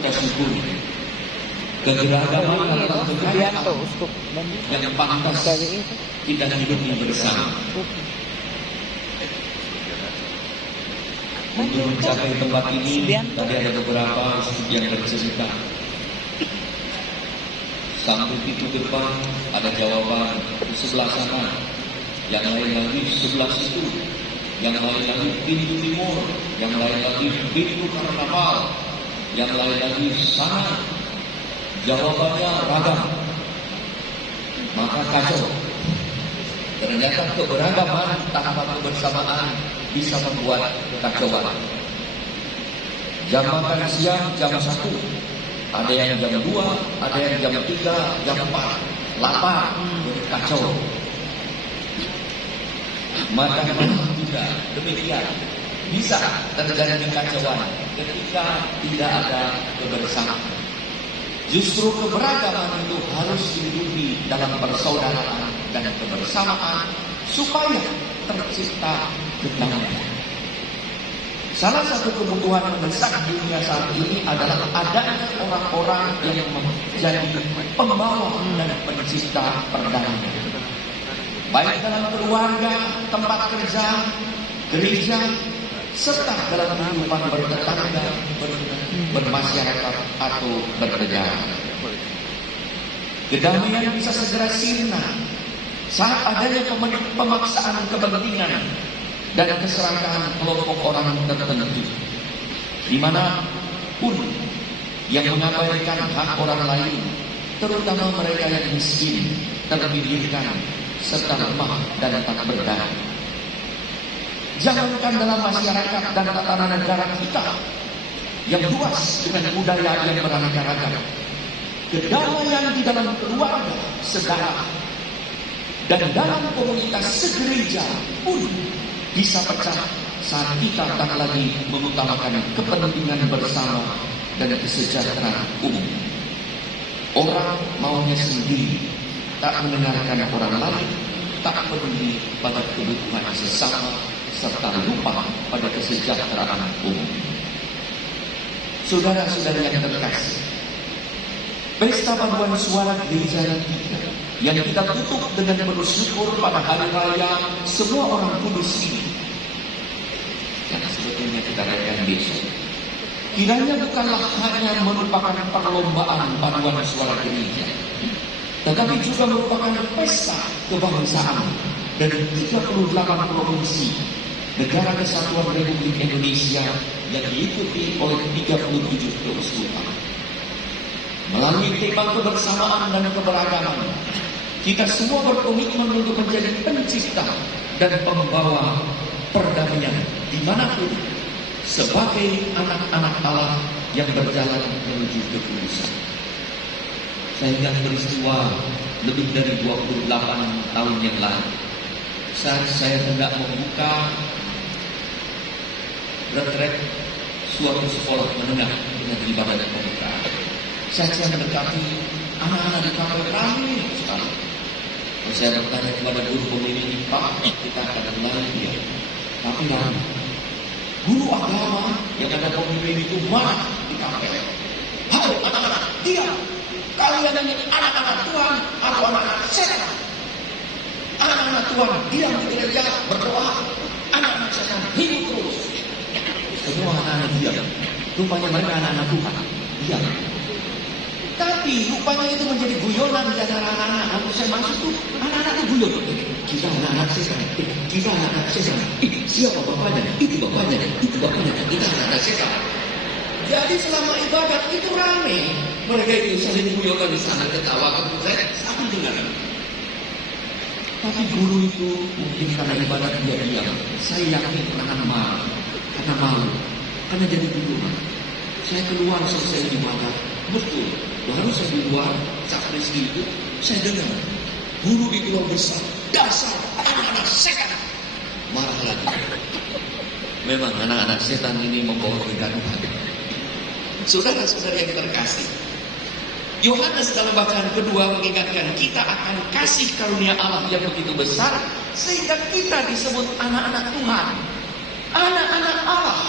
kita syukuri. Keberagaman adalah kekayaan yang pantas kita hidupi bersama. Untuk mencapai tempat ini, tadi ada beberapa yang bercerita. Sampai pintu depan ada jawaban di sebelah sana, yang lain lagi sebelah situ, yang lain lagi pintu timur, yang lain lagi pintu karnaval, yang lain lagi sana. Jawabannya ragam, maka kacau. Ternyata keberagaman tanpa kebersamaan bisa membuat kekacauan. Jam makan siang jam 1, ada yang jam 2, ada yang jam 3, jam 4, lapar, jadi kacau. Maka juga demikian bisa terjadi kekacauan ketika tidak ada kebersamaan. Justru keberagaman itu harus dihidupi dalam persaudaraan dan kebersamaan supaya tercipta kedamaian. Salah satu kebutuhan mendesak dunia saat ini adalah adanya orang-orang yang menjadi pembawa dan pencipta perdamaian. Baik dalam keluarga, tempat kerja, gereja, serta dalam kehidupan bertetangga, bermasyarakat atau bernegara. Kedamaian bisa segera sirna saat adanya pemaksaan kepentingan dan keserakahan kelompok orang tertentu, di mana pun yang mengabaikan hak orang lain, terutama mereka yang miskin, terpinggirkan, serta lemah dan tak berdaya. Jangankan dalam masyarakat dan tatanan negara kita yang luas dengan budaya yang beraneka ragam, kedamaian di dalam keluarga, saudara, dan dalam komunitas segereja pun bisa pecah saat kita tak lagi mengutamakan kepentingan bersama dan kesejahteraan umum. Orang maunya sendiri, tak mendengarkan orang lain, tak peduli pada kebutuhan sesama, serta lupa pada kesejahteraan umum. Saudara-saudara yang terkasih, pesta paduan suara gereja yang kita tutup dengan penuh syukur pada hari raya semua orang kudus ini, yang sebetulnya kita rayakan besok, kiranya bukanlah hanya merupakan perlombaan paduan suara gereja, tetapi juga merupakan pesta kebangsaan dari 38 provinsi Negara Kesatuan Republik Indonesia yang diikuti oleh 37 konsultan. Melalui tema kebersamaan dan keberagaman, kita semua berkomitmen untuk menjadi pencipta dan pembawa perdamaian dimanapun sebagai anak-anak Allah yang berjalan menuju kekudusan. Saya ingat peristiwa lebih dari 28 tahun yang lalu saat saya hendak membuka retret suatu sekolah menengah dengan ibadah pembukaan. Saya mendekati anak-anak di kampung ramai sekali. Saya bertanya kepada guru pembimbing, Pak, kita akan mulai dia. Tapi lama. Guru agama yang ada pembimbing itu marah di kampung. Hai anak-anak, diam! Kalian ini anak-anak Tuhan atau anak-anak setan? Anak-anak Tuhan diam di gereja berdoa, anak-anak setan hidup terus. Semua anak-anak diam. Rupanya mereka anak-anak Tuhan. Diam. Tapi rupanya itu menjadi guyonan di antara anak-anak. Waktu saya masuk tuh, anak-anak itu guyon. Kita anak-anak setan. Kita anak-anak setan. Siapa bapaknya? Itu bapaknya. Itu bapaknya. Kita anak-anak setan. Jadi selama ibadat itu ramai. Mereka itu saling guyonan di sana, ketawa. Saya sambil dengar. Tapi guru itu mungkin karena ibadat dia diam. Saya yakin karena marah, karena malu, karena jadi guyonan. Saya keluar selesai ibadat. Betul, baru saya keluar saat rezeki itu saya dengar guru di keluar besar, dasar anak-anak setan. Marah lagi. Memang anak-anak setan ini membawa kegaduhan. Saudara-saudara yang terkasih, Yohanes dalam bacaan kedua mengingatkan kita akan kasih karunia Allah yang begitu besar sehingga kita disebut anak-anak Tuhan, anak-anak Allah.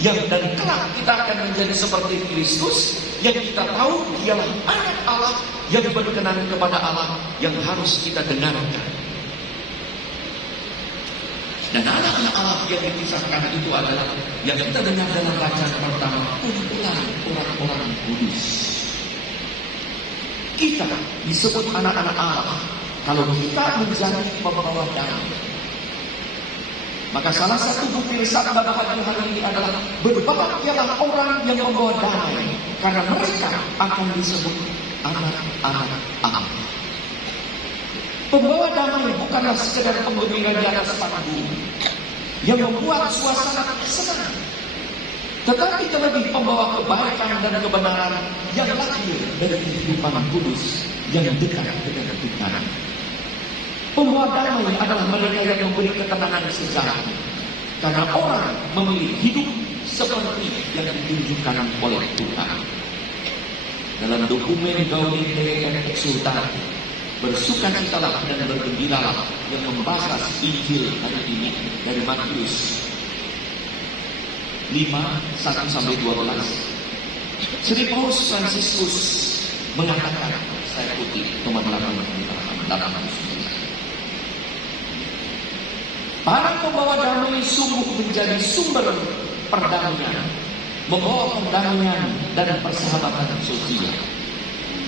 yang dan kelak kita akan menjadi seperti Kristus, yang kita tahu dialah anak Allah yang berkenan kepada Allah yang harus kita dengarkan. Dan anak-anak Allah yang dikisahkan itu adalah yang kita dengar dalam bacaan pertama, kumpulan orang-orang kudus. Kita disebut anak-anak Allah kalau kita menjadi pembawa damai. Maka salah satu bukti sabda bahagia hari ini adalah berbahagialah orang yang membawa damai, karena mereka akan disebut anak-anak Allah. Pembawa damai bukanlah sekedar penggembira di atas panggung yang membuat suasana senang, tetapi terlebih pembawa kebaikan dan kebenaran yang lahir dari kehidupan kudus yang dekat dengan Tuhan. Pembawa damai adalah mereka yang memberi ketenangan sejati, karena orang memilih hidup seperti yang ditunjukkan oleh Tuhan. Dalam dokumen Gaudete et Exsultate, bersukacitalah dan bergembiralah, yang membahas Injil hari ini dari Matius 5:1-12. Sri Paus Fransiskus mengatakan, saya kutip nomor 8 para pembawa damai sungguh menjadi sumber perdamaian, membawa perdamaian dan persahabatan sosial.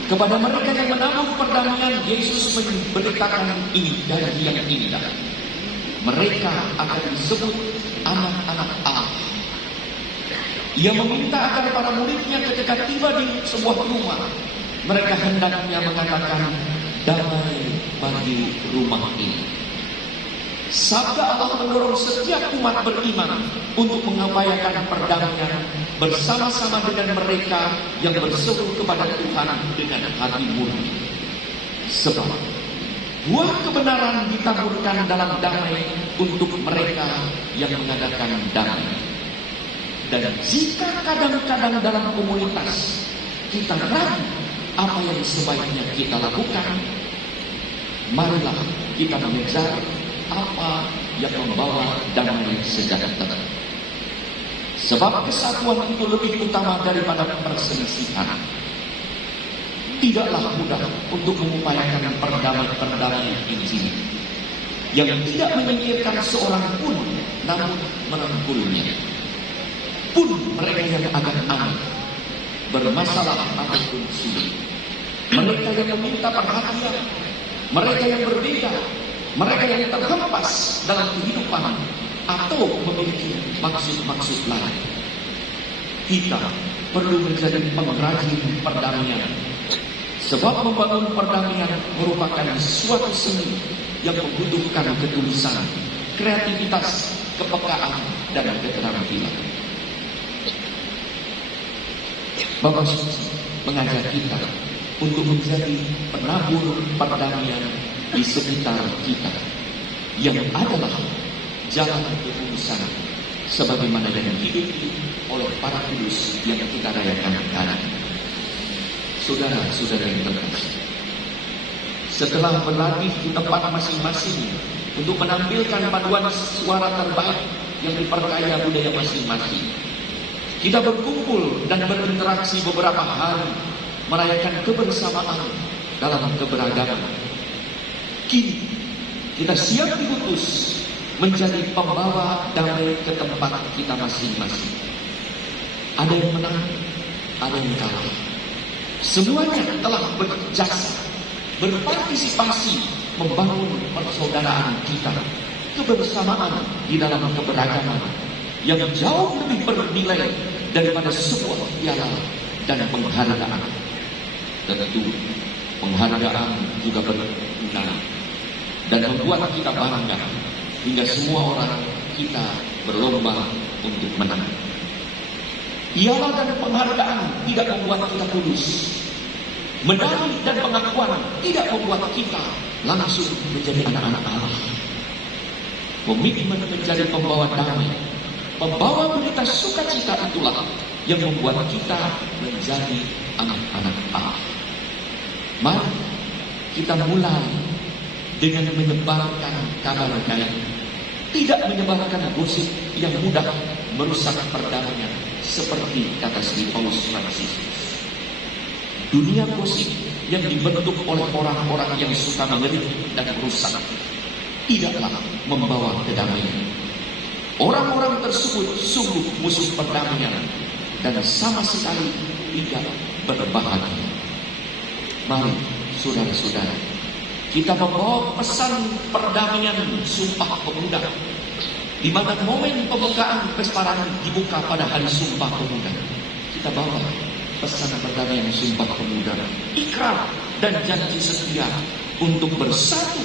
Kepada mereka yang menabuh perdamaian, Yesus memberitakan ini dan yang indah. Mereka akan disebut anak-anak Allah. Ia meminta agar para muridnya ketika tiba di sebuah rumah, mereka hendaknya mengatakan, damai bagi rumah ini. Sabda Allah mendorong setiap umat beriman untuk mengupayakan perdamaian bersama-sama dengan mereka yang berseru kepada Tuhan dengan hati murni. Sebab buah kebenaran ditaburkan dalam damai untuk mereka yang mengadakan damai. Dan jika kadang-kadang dalam komunitas kita ragu apa yang sebaiknya kita lakukan, marilah kita mengejar apa yang membawa damai sejahtera. Sebab kesatuan itu lebih utama daripada perselisihan. Tidaklah mudah untuk mengupayakan perdamaian Injil yang tidak menyingkirkan seorang pun, namun merangkulnya. Pun mereka yang agak aneh, bermasalah ataupun sulit, mereka yang meminta perhatian, mereka yang berbeda, mereka yang terhempas dalam kehidupan atau memiliki maksud-maksud lain. Kita perlu menjadi pengrajin perdamaian, sebab membangun perdamaian merupakan suatu seni yang membutuhkan ketulusan, kreativitas, kepekaan, dan keterampilan. Bapak Suci mengajar kita untuk menjadi penabur perdamaian di sekitar kita, yang adalah jalan ketulusan sebagaimana yang dihidupi oleh para kudus yang kita rayakan hari ini. Saudara-saudara yang terkasih, setelah berlatih di tempat masing-masing untuk menampilkan paduan suara terbaik yang diperkaya budaya masing-masing, kita berkumpul dan berinteraksi beberapa hari merayakan kebersamaan dalam keberagaman. Kini kita siap diutus menjadi pembawa damai ke tempat kita masing-masing. Ada yang menang, ada yang kalah. Semuanya telah berjasa, berpartisipasi membangun persaudaraan kita, kebersamaan di dalam keberagaman yang jauh lebih bernilai daripada sebuah piala dan penghargaan. Tentu penghargaan juga berguna dan membuat kita bangga hingga semua orang kita berlomba untuk menang. Piala dan penghargaan tidak membuat kita kudus. Medali dan pengakuan tidak membuat kita langsung menjadi anak-anak Allah. Komitmen menjadi pembawa damai, pembawa berita sukacita itulah yang membuat kita menjadi anak-anak Allah. Mari kita mulai dengan menyebarkan kabar baik, tidak menyebarkan gosip yang mudah merusak perdamaian seperti kata Sri Paus Fransiskus. Dunia gosip yang dibentuk oleh orang-orang yang suka mengeritik dan merusak tidaklah membawa kedamaian. Orang-orang tersebut sungguh musuh perdamaian dan sama sekali tidak berbahagia. Mari saudara-saudara, kita membawa pesan perdamaian Sumpah Pemuda, di mana momen pembukaan Pesparan dibuka pada hari Sumpah Pemuda. Kita bawa pesan perdamaian Sumpah Pemuda, ikrar dan janji setia untuk bersatu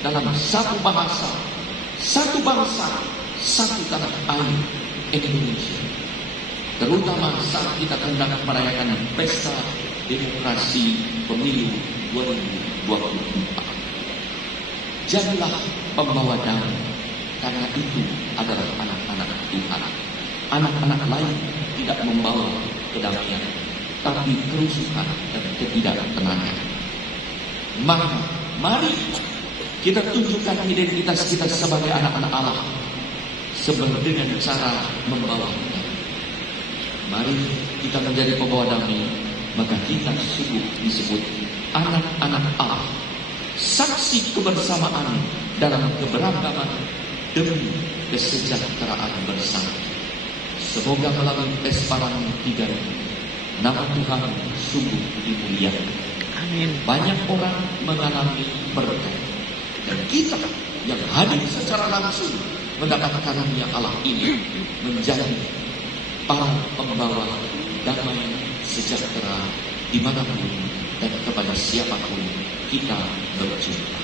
dalam satu bahasa, satu bangsa, satu tanah air Indonesia. Terutama saat kita hendak merayakan pesta demokrasi pemilu 2024. Jadilah pembawa damai, karena itu adalah anak-anak Tuhan. Anak-anak lain tidak membawa kedamaian, tapi kerusuhan dan ketidaktenangan. Maka mari kita tunjukkan identitas kita sebagai anak-anak Allah dengan cara membawa damai. Mari kita menjadi pembawa damai, maka kita sungguh disebut anak-anak Allah, saksi kebersamaan dalam keberagaman demi kesejahteraan bersama. Semoga melalui Pesparan 3 nama Tuhan sungguh dimuliakan. Amin. Banyak orang mengalami berkat, dan kita yang hadir secara langsung mendapat karunia Allah ini menjadi para pembawa damai sejahtera dimanapun dan kepada siapapun kita berjumpa.